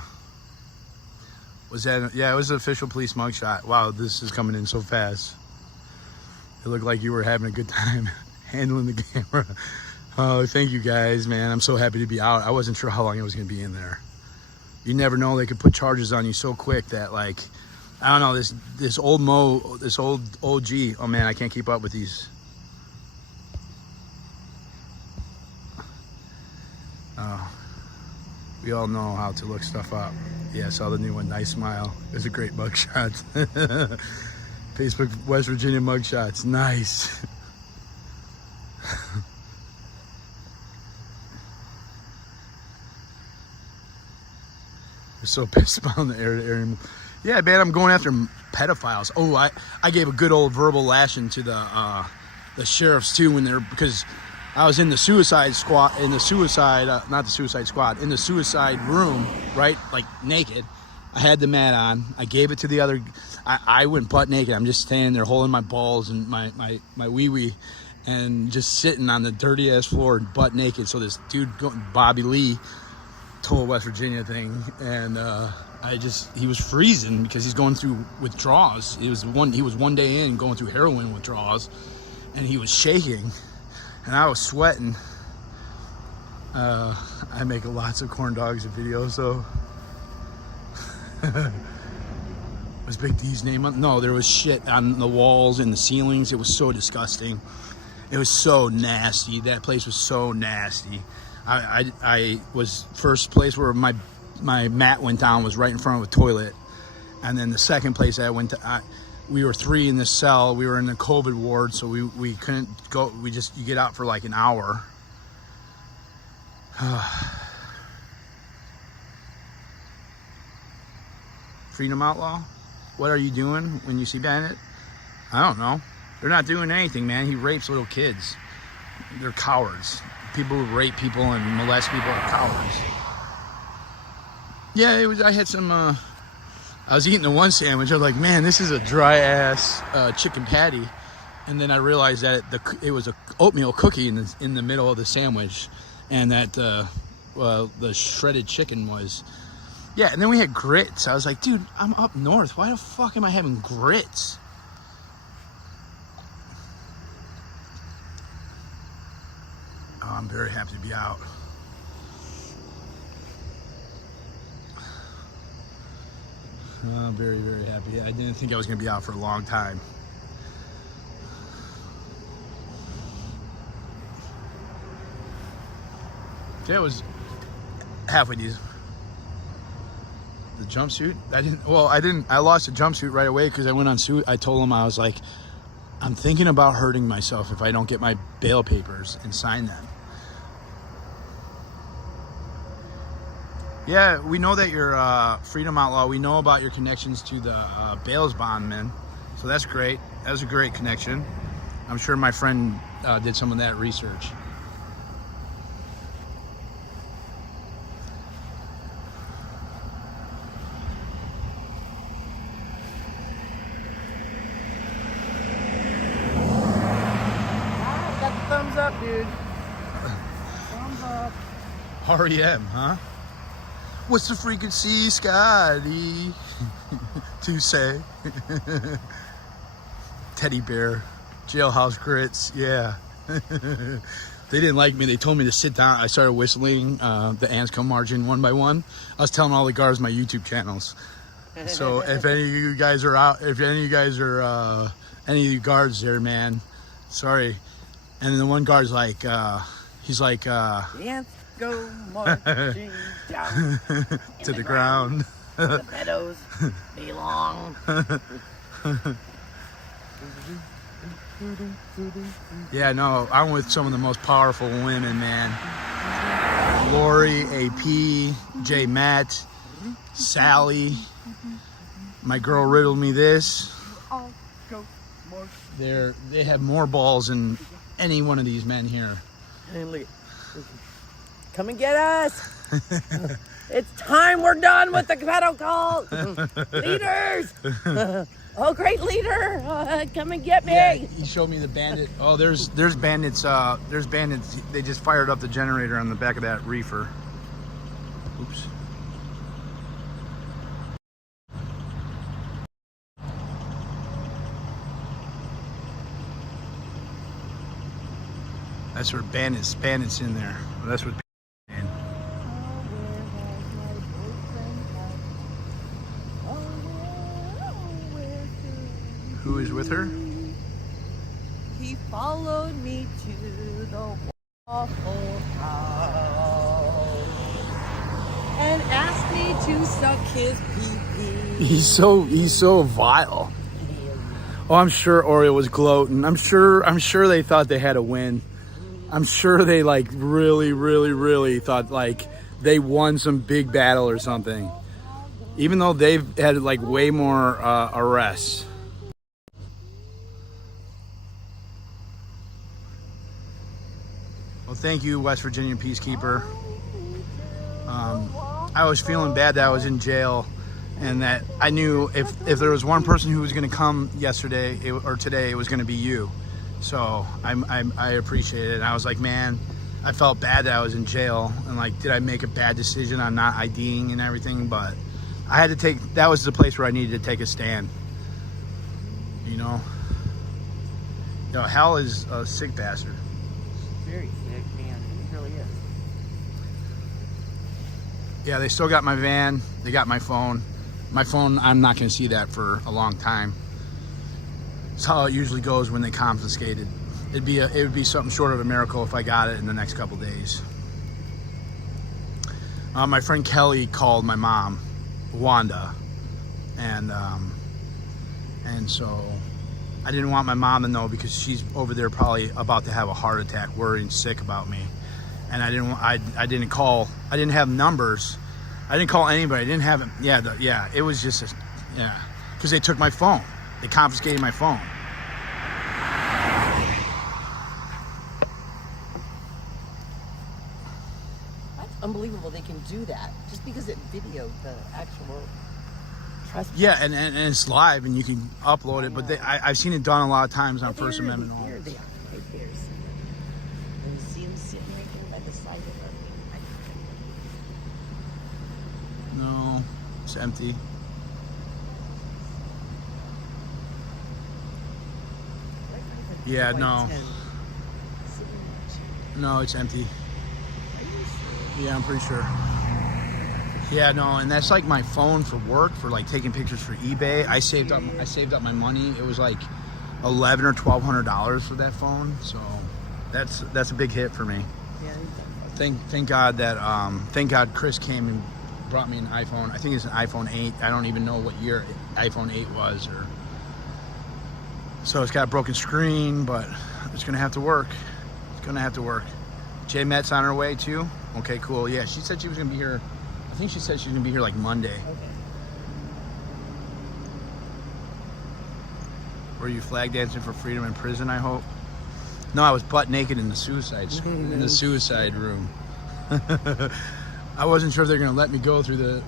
Was that? Yeah, it was an official police mugshot. Wow, this is coming in so fast. It looked like you were having a good time handling the camera. Oh, thank you guys, man. I'm so happy to be out. I wasn't sure how long I was going to be in there. You never know, they could put charges on you so quick that, like, I don't know, this old OG. Oh man, I can't keep up with these. Oh, we all know how to look stuff up. Yeah, I saw the new one. Nice smile. It was a great mugshot. Facebook West Virginia mugshots. Nice. We're so pissed about the area. Yeah, man, I'm going after pedophiles. Oh, I gave a good old verbal lashing to the sheriffs too because I was in the suicide squad, not the suicide squad, in the suicide room, right? Like naked. I had the mat on. I gave it to the other. I went butt naked. I'm just standing there holding my balls and my wee-wee and just sitting on the dirty ass floor butt naked. So this dude, Bobby Lee, total West Virginia thing, and he was freezing because he's going through withdrawals. He was one day in going through heroin withdrawals, and he was shaking, and I was sweating. I make lots of corn dogs and videos, so was Big D's name on? No, there was shit on the walls and the ceilings. It was so disgusting. It was so nasty. That place was so nasty. I was first place where my mat went down was right in front of a toilet, and then the second place I went to, we were 3 in the cell. We were in the COVID ward, so we couldn't go. You get out for like an hour. Freedom Outlaw, what are you doing when you see Bennett? I don't know. They're not doing anything, man. He rapes little kids. They're cowards. People who rape people and molest people are cowards. Yeah, I had some, I was eating the one sandwich. I was like, man, this is a dry ass chicken patty. And then I realized that it was a oatmeal cookie in the middle of the sandwich. And that the shredded chicken was, yeah. And then we had grits. I was like, dude, I'm up north. Why the fuck am I having grits? Oh, I'm very happy to be out. Very, very happy. I didn't think I was going to be out for a long time. Yeah, it was halfway decent. The jumpsuit? I lost the jumpsuit right away because I went on suit. I told him, I was like, I'm thinking about hurting myself if I don't get my bail papers and sign them. Yeah, we know that you're Freedom Outlaw. We know about your connections to the bails bondman. So that's great. That was a great connection. I'm sure my friend did some of that research. up, dude. Thumbs up. REM, huh? What's the freaking C, Scotty? To say. Teddy bear. Jailhouse grits, yeah. They didn't like me. They told me to sit down. I started whistling The Ants Come Marching one by one. I was telling all the guards my YouTube channels. So if any of you guys are out, if any of you guys are any of you guards there, man, sorry. And then the one guard's like, he's like, the ants go marching down to the ground. The meadows belong. Yeah, no, I'm with some of the most powerful women, man. Lori, AP, J. Matt, Sally. My girl riddled me this. They have more balls than any one of these men here. And look, come and get us. It's time we're done with the pedo cult. Leaders. Oh, great leader. Come and get me. Yeah, he showed me the bandit. Oh, there's bandits. There's bandits. They just fired up the generator on the back of that reefer. Oops. That's where bandits in there. That's what. Who is with her? He followed me to the Waffle House and asked me to suck his pee-pee. He's so vile. Oh, I'm sure Oreo was gloating. I'm sure they thought they had a win. I'm sure they like really thought like they won some big battle or something. Even though they've had like way more arrests. Well, thank you, West Virginia Peacekeeper. I was feeling bad that I was in jail, and that I knew if there was one person who was going to come yesterday or today, it was going to be you. So I appreciate it. And I was like, man, I felt bad that I was in jail, and like, did I make a bad decision on not IDing and everything? But I had to take. That was the place where I needed to take a stand. You know, hell is a sick bastard. Very sick, man. He really is. Yeah, they still got my van. They got my phone. My phone, I'm not going to see that for a long time. It's how it usually goes when they confiscate it. It would be something short of a miracle if I got it in the next couple days. My friend Kelly called my mom, Wanda, and so I didn't want my mom to know because she's over there probably about to have a heart attack, worrying sick about me. And I didn't call. I didn't have numbers. I didn't call anybody. I didn't have them. Yeah, it was just because they took my phone. They confiscated my phone. That's unbelievable they can do that just because it videoed the actual trespass. Yeah, and it's live and you can upload it, but I've seen it done a lot of times on First Amendment Here homes. they are, right there. And you see them sitting right there by the side of the No, it's empty. Yeah, no. No, it's empty. Yeah, I'm pretty sure. Yeah, no, and that's like my phone for work, for like taking pictures for eBay. I saved up my money. It was like $1,100 or $1,200 for that phone, so that's a big hit for me. Yeah. Thank God that thank God Chris came and brought me an iPhone. I think it's an iPhone 8. I don't even know what year iPhone 8 was, or so it's got a broken screen, but it's gonna have to work. It's gonna have to work. J Met's on her way too. Okay, cool. Yeah, she said she was gonna be here. I think she said she was gonna be here like Monday. Okay. Were you flag dancing for freedom in prison? I hope. No, I was butt naked in the suicide room. I wasn't sure if they're gonna let me go through the.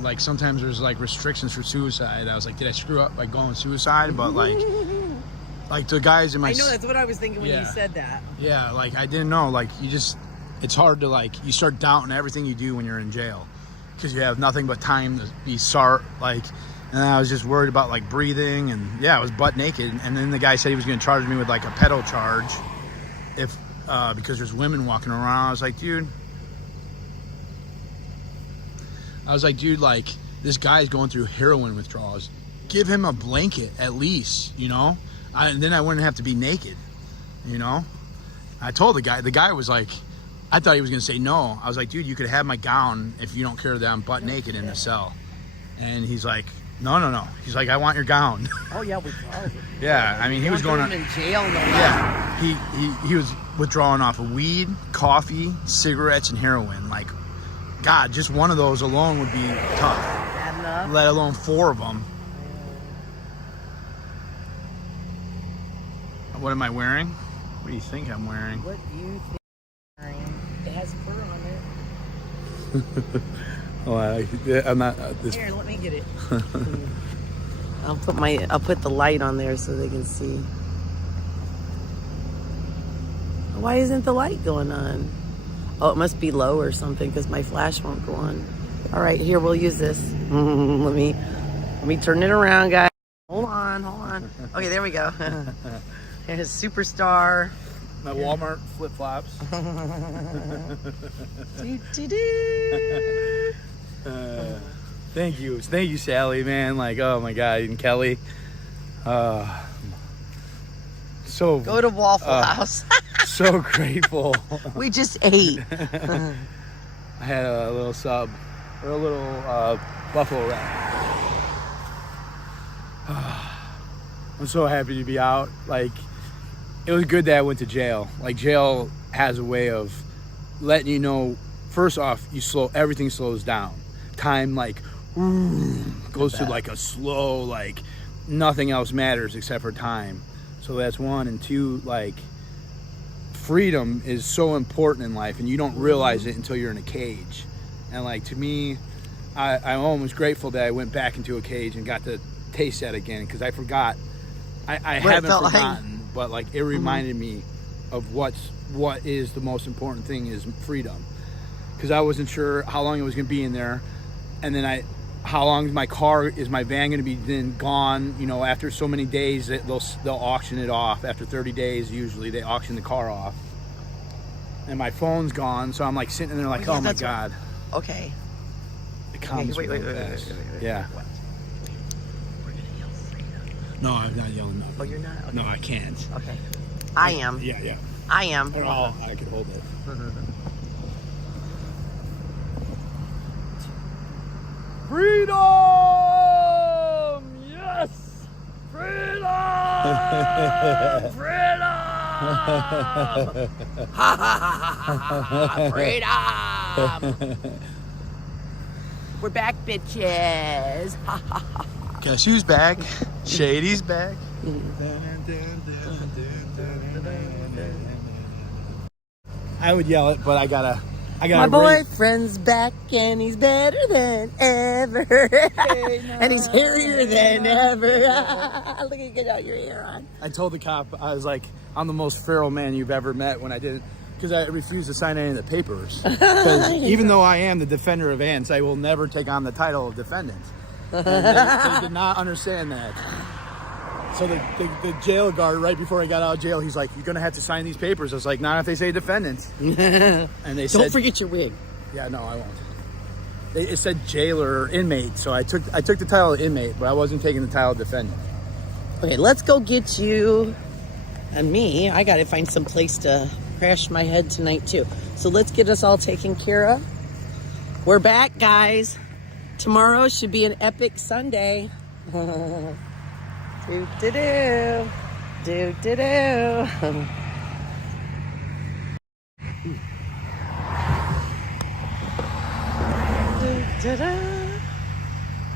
Like sometimes there's like restrictions for suicide. I was like, did I screw up by going suicide? But like, Like the guys in my... I know, that's what I was thinking when Yeah. you said that. Yeah, like I didn't know. Like it's hard to like, you start doubting everything you do when you're in jail. Because you have nothing but time to be like, and I was just worried about like breathing, and yeah, I was butt naked. And then the guy said he was going to charge me with like a pedo charge if because there's women walking around. I was like, dude, like this guy's going through heroin withdrawals. Give him a blanket at least, you know. And then I wouldn't have to be naked, you know. I told the guy was like, I thought he was going to say no. I was like, dude, you could have my gown if you don't care that I'm butt naked in the cell. And he's like, no. He's like, I want your gown. Oh, yeah, Yeah, I mean, he was going on... in jail, no. Yeah, he was withdrawing off of weed, coffee, cigarettes, and heroin. Like, God, just one of those alone would be tough. Bad enough. Let alone 4 of them. What am I wearing? What do you think I'm wearing? What do you think? It has fur on it. I'm not... this. Here, let me get it. I'll put the light on there so they can see. Why isn't the light going on? Oh, it must be low or something because my flash won't go on. All right, here, we'll use this. Let me turn it around, guys. Hold on. Okay, there we go. Here's Superstar. My Walmart flip-flops. Thank you, Sally, man. Like, oh my God, and Kelly. So Go to Waffle House. So grateful. We just ate. I had a little sub, or a little buffalo wrap. I'm so happy to be out. Like, it was good that I went to jail. Like, jail has a way of letting you know, first off, everything slows down. Time, like, goes to like a slow, like, nothing else matters except for time. So that's one. And two, like, freedom is so important in life, and you don't realize it until you're in a cage. And like, to me, I'm almost grateful that I went back into a cage and got to taste that again, because I forgot. I haven't forgotten, but like, it reminded me of what is the most important thing is freedom. Because I wasn't sure how long it was going to be in there, and then how long is my van going to be then gone? You know, after so many days, they'll auction it off. After 30 days, usually they auction the car off, and my phone's gone. So I'm like sitting there like, oh my God. Okay. It comes wait. Yeah. What? We're gonna yell freedom. No, I'm not yelling. No. Oh, you're not? Okay. No, I can't. Okay. I am. Yeah. I am. Oh, I can hold it. Freedom! Yes! Freedom! Freedom! We're back, bitches. Guess who's back? Shady's back. I would yell it, but I gotta. My boyfriend's back and he's better than ever. And he's hairier than ever. Look at you get out your hair on. I told the cop, I was like, I'm the most feral man you've ever met when I didn't, because I refused to sign any of the papers. Because even though I am the defender of ants, I will never take on the title of defendant. And they did not understand that. So the jail guard, right before I got out of jail, he's like, you're going to have to sign these papers. I was like, not if they say defendant. And they said, don't forget your wig. Yeah, no, I won't. It said jailer or inmate, so I took the title of inmate, but I wasn't taking the title of defendant. Okay, let's go get you and me. I got to find some place to crash my head tonight, too. So let's get us all taken care of. We're back, guys. Tomorrow should be an epic Sunday. Do-do-do. Do-do-do. Do-do-do.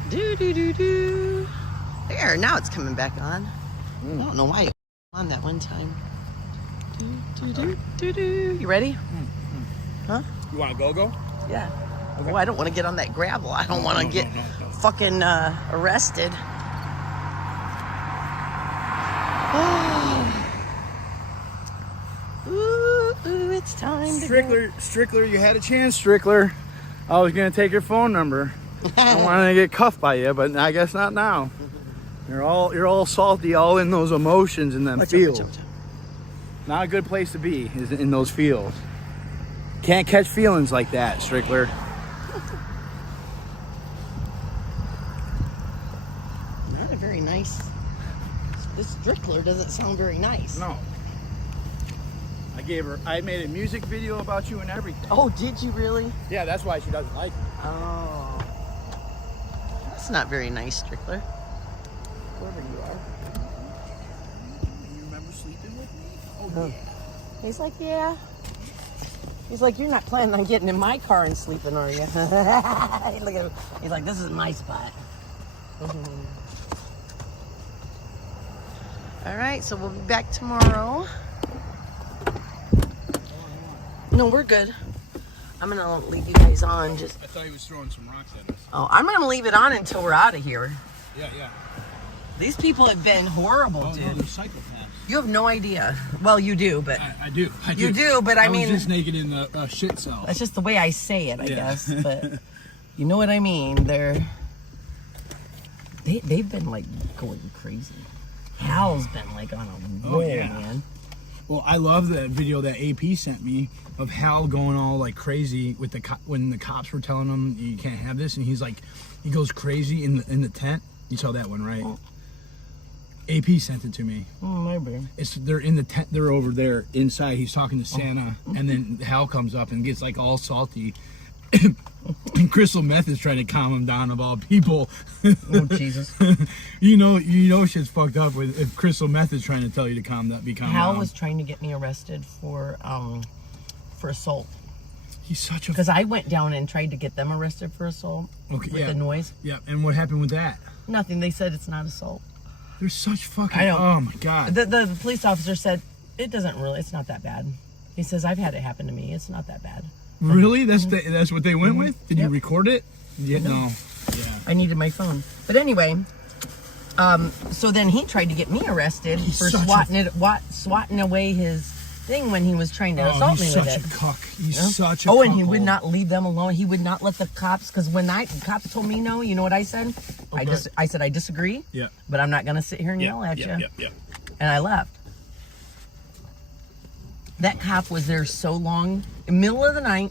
Do-do-do-do. There, now it's coming back on. I don't know why it was on that one time. Do-do-do-do-do. You ready? Huh? You want to go? Yeah. Okay. Oh, I don't want to get on that gravel. I don't want to get fucking arrested. Oh. Strickler, you had a chance, Strickler. I was gonna take your phone number. I wanted to get cuffed by you, but I guess not now. You're all salty, all in those emotions in them fields. Not a good place to be is in those fields. Can't catch feelings like that, Strickler. Not a very nice. This Strickler doesn't sound very nice. No. I made a music video about you and everything. Oh, did you really? Yeah, that's why she doesn't like me. Oh. That's not very nice, Strickler. Whoever you are. You remember sleeping with me? Oh, yeah. He's like, yeah. He's like, you're not planning on getting in my car and sleeping, are you? Look at him. He's like, this is my spot. All right, so we'll be back tomorrow. No, we're good. I'm gonna leave you guys on. Just. I thought he was throwing some rocks at us. Oh, I'm gonna leave it on until we're out of here. Yeah. These people have been horrible, dude. No, they're psychopaths. You have no idea. Well, you do, but I do. You do, but I mean, was just naked in the shit cell. That's just the way I say it, I guess. But you know what I mean. They've been like going crazy. Hal's been like on a roll, man. Well, I love that video that AP sent me of Hal going all like crazy with when the cops were telling him you can't have this, and he's like, he goes crazy in the tent. You saw that one, right? Oh. AP sent it to me. Oh, my bad. They're in the tent. They're over there inside. He's talking to Santa, and then Hal comes up and gets like all salty. And Crystal Meth is trying to calm him down of all people. Oh, Jesus. you know shit's fucked up if Crystal Meth is trying to tell you to calm down. Hal was trying to get me arrested for assault. He's such a... Because I went down and tried to get them arrested for assault. Okay, with the noise. Yeah, and what happened with that? Nothing. They said it's not assault. They're such fucking... I know. Oh, my God. The police officer said, it's not that bad. He says, I've had it happen to me. It's not that bad. Really? That's what they went with? Did you record it? Yeah, no. Yeah. I needed my phone. But anyway, so then he tried to get me arrested for swatting away his thing when he was trying to assault me with it. He's such a cuck. He's such a cuck. Oh, and he would not leave them alone. He would not let the cops, because when the cops told me no, you know what I said? Okay. I said, I disagree. Yeah. But I'm not going to sit here and yell at you. Yeah. And I left. That cop was there so long, in the middle of the night,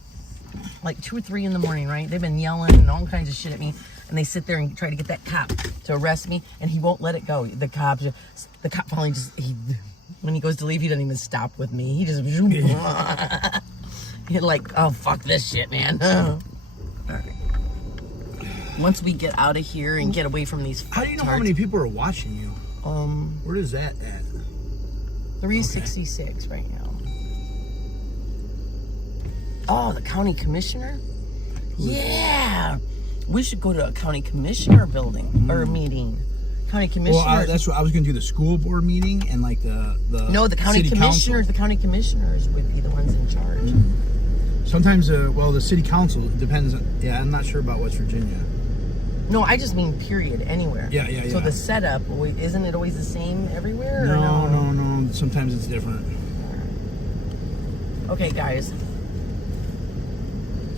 like 2 or 3 in the morning, right? They've been yelling and all kinds of shit at me. And they sit there and try to get that cop to arrest me, and he won't let it go. The cop finally when he goes to leave, he doesn't even stop with me. He just, he's like, oh, fuck this shit, man. All right. Once we get out of here and get away from these How do you know how many people are watching you? Where is that at? 366 right now. Oh, the county commissioner? Yeah. We should go to a county commissioner building or meeting. County commissioner. Well, that's what I was going to do, the school board meeting and like the No, the county commissioners. The county commissioners would be the ones in charge. Sometimes, the city council, it depends. Yeah, I'm not sure about West Virginia. No, I just mean period, anywhere. Yeah. So the setup, isn't it always the same everywhere? No. Sometimes it's different. Okay, guys.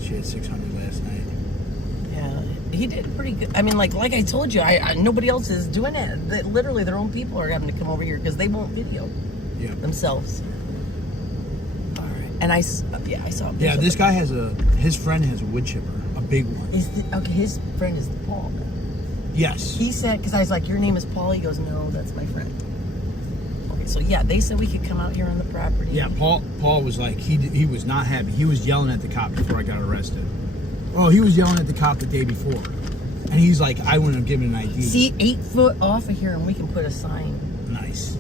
She had 600 last night. Yeah, he did pretty good. I mean, like I told you, nobody else is doing it. Literally, their own people are having to come over here because they won't video themselves. All right, and I saw. Yeah, this guy his friend has a wood chipper, a big one. His friend is Paul. Yes. He said, because I was like, your name is Paul. He goes, no, that's my friend. Okay, so yeah, they said we could come out here on the property. Yeah, Paul was like, he was not happy. He was yelling at the cop before I got arrested. Oh, he was yelling at the cop the day before. And he's like, I wouldn't have given an ID. See, 8 foot off of here and we can put a sign. Nice.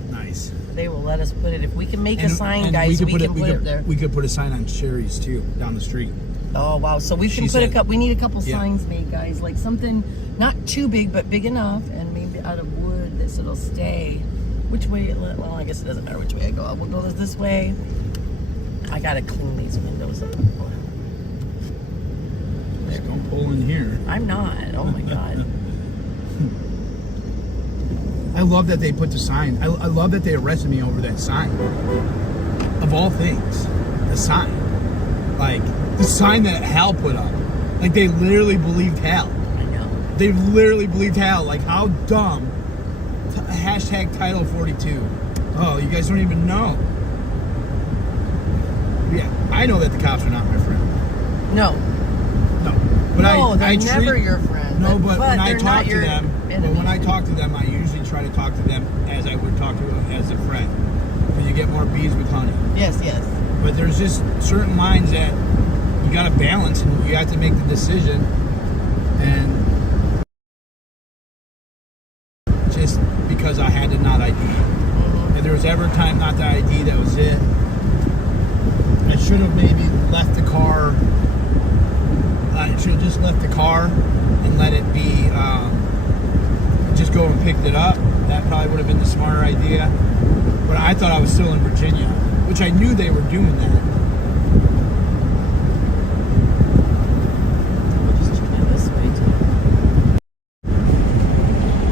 They will let us put it. If we can make a sign, guys, we can put it there. We could put a sign on Sherry's too, down the street. Oh, wow. So we can we need a couple signs made, guys. Like something not too big, but big enough, and maybe out of wood so it'll stay. Which way? Well, I guess it doesn't matter which way I go. We'll go this way. I got to clean these windows up. Just don't pull in here. I'm not. Oh, my God. I love that they put the sign. I love that they arrested me over that sign. Of all things, the sign. Like, the sign that Hal put up. Like, they literally believed Hal. I know. They literally believed Hal. Like, how dumb. Hashtag Title 42. Oh, you guys don't even know. Yeah, I know that the cops are not my friend. No. No. But they're never your friend. No, but when I they're talk not to your them, enemy. but when I talk to them, I usually try to talk to them as I would talk to them as a friend. Because you get more bees with honey. Yes, yes. But there's just certain lines that you got to balance, and you have to make the decision. And just because I had to not ID. If there was ever a time not to ID, that was it. I should have maybe left the car. I should have just left the car and let it be, just go and picked it up. That probably would have been the smarter idea. But I thought I was still in Virginia, which I knew they were doing that. We'll just turn it this way too.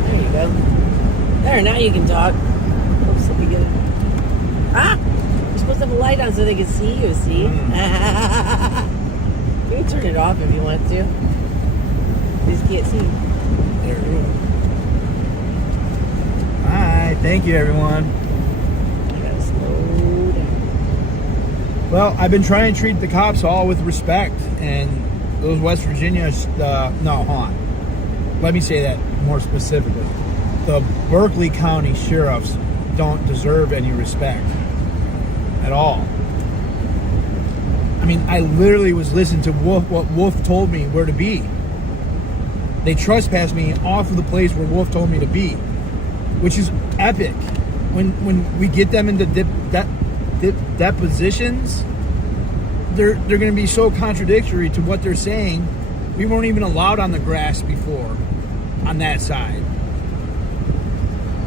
There you go. There, now you can talk. Oops, let me get it. Ah! You're supposed to have a light on so they can see you, see? You can turn it off if you want to. You just can't see. There we go. Hi, thank you, everyone. I gotta slow down. Well, I've been trying to treat the cops all with respect, and those West Virginia, no, hold on. Let me say that more specifically. The Berkeley County sheriffs don't deserve any respect at all. I mean, I literally was listening to what Wolf told me where to be. They trespassed me off of the place where Wolf told me to be, which is epic. When we get them into depositions, they're going to be so contradictory to what they're saying. We weren't even allowed on the grass before on that side.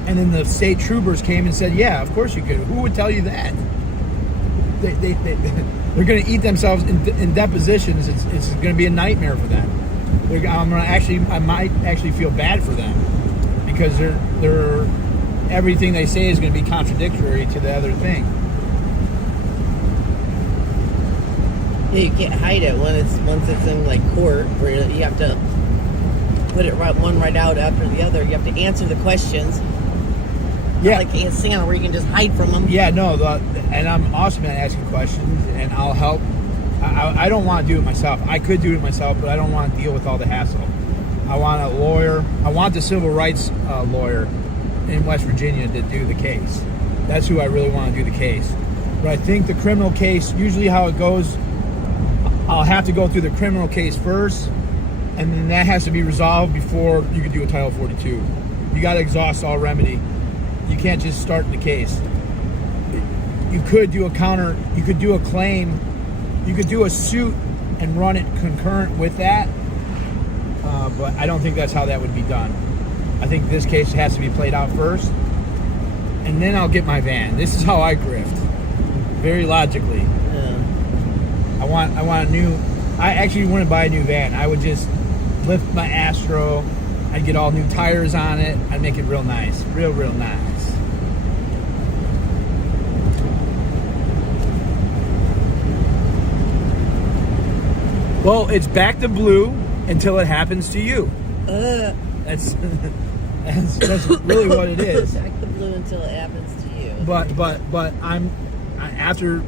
And then the state troopers came and said, yeah, of course you could. Who would tell you that? They're going to eat themselves in depositions. It's going to be a nightmare for them. I might actually feel bad for them because they're everything they say is going to be contradictory to the other thing. Yeah, you can't hide it once it's in like court where you have to put it right out after the other. You have to answer the questions. Yeah, like Aunt Santa, where you can just hide from them. Yeah, no, and I'm awesome at asking questions, and I'll help. I don't want to do it myself. I could do it myself, but I don't want to deal with all the hassle. I want a lawyer. I want the civil rights lawyer in West Virginia to do the case. That's who I really want to do the case. But I think the criminal case, usually how it goes, I'll have to go through the criminal case first, and then that has to be resolved before you can do a Title 42. You got to exhaust all remedy. You can't just start the case. You could do a counter, you could do a claim, you could do a suit and run it concurrent with that, but I don't think that's how that would be done. I think this case has to be played out first, and then I'll get my van. This is how I grift, very logically. Yeah. I want a new, I actually wouldn't buy a new van. I would just lift my Astro, I'd get all new tires on it, I'd make it real nice, real nice. Well, it's back to blue until it happens to you. That's really what it is. Back to blue until it happens to you. But after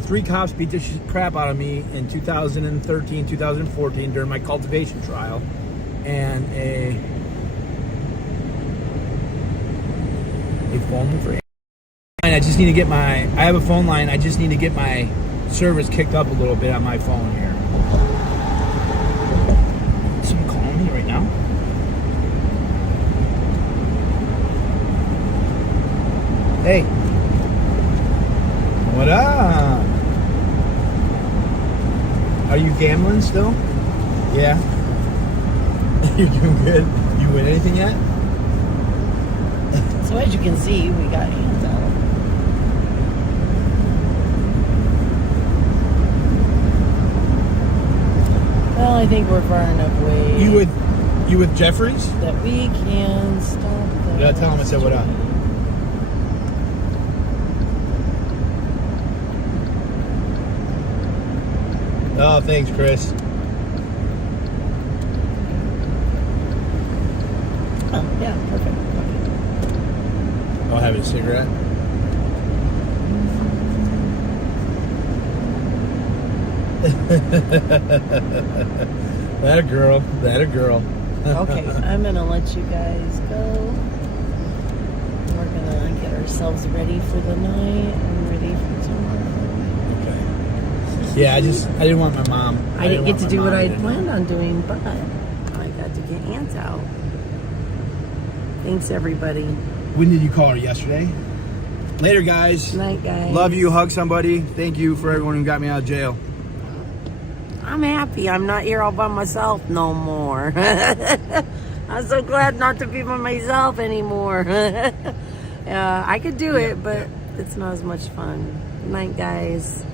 3 cops beat the crap out of me in 2013, 2014 during my cultivation trial, and a phone for. I just need to get I have a phone line. I just need to get my service kicked up a little bit on my phone here. Is someone calling me right now? Hey. What up? Are you gambling still? Yeah. You're doing good. You win anything yet? So as you can see, we got hands out. Well, I think we're far enough away. You with Jeffries? That we can stop. You gotta tell him I said what up. Oh, thanks, Chris. Oh, yeah, perfect. Oh, having a cigarette? That a girl. That a girl. Okay, I'm gonna let you guys go. We're gonna get ourselves ready for the night and ready for tomorrow. Okay. Yeah, I didn't want my mom. I didn't get to do what I had either. planned on doing, but I got to get ants out. Thanks, everybody. When did you call her? Yesterday? Later, guys. Night, guys. Love you. Hug somebody. Thank you for everyone who got me out of jail. I'm happy. I'm not here all by myself no more. I'm so glad not to be by myself anymore. I could do it, but it's not as much fun. Night, guys.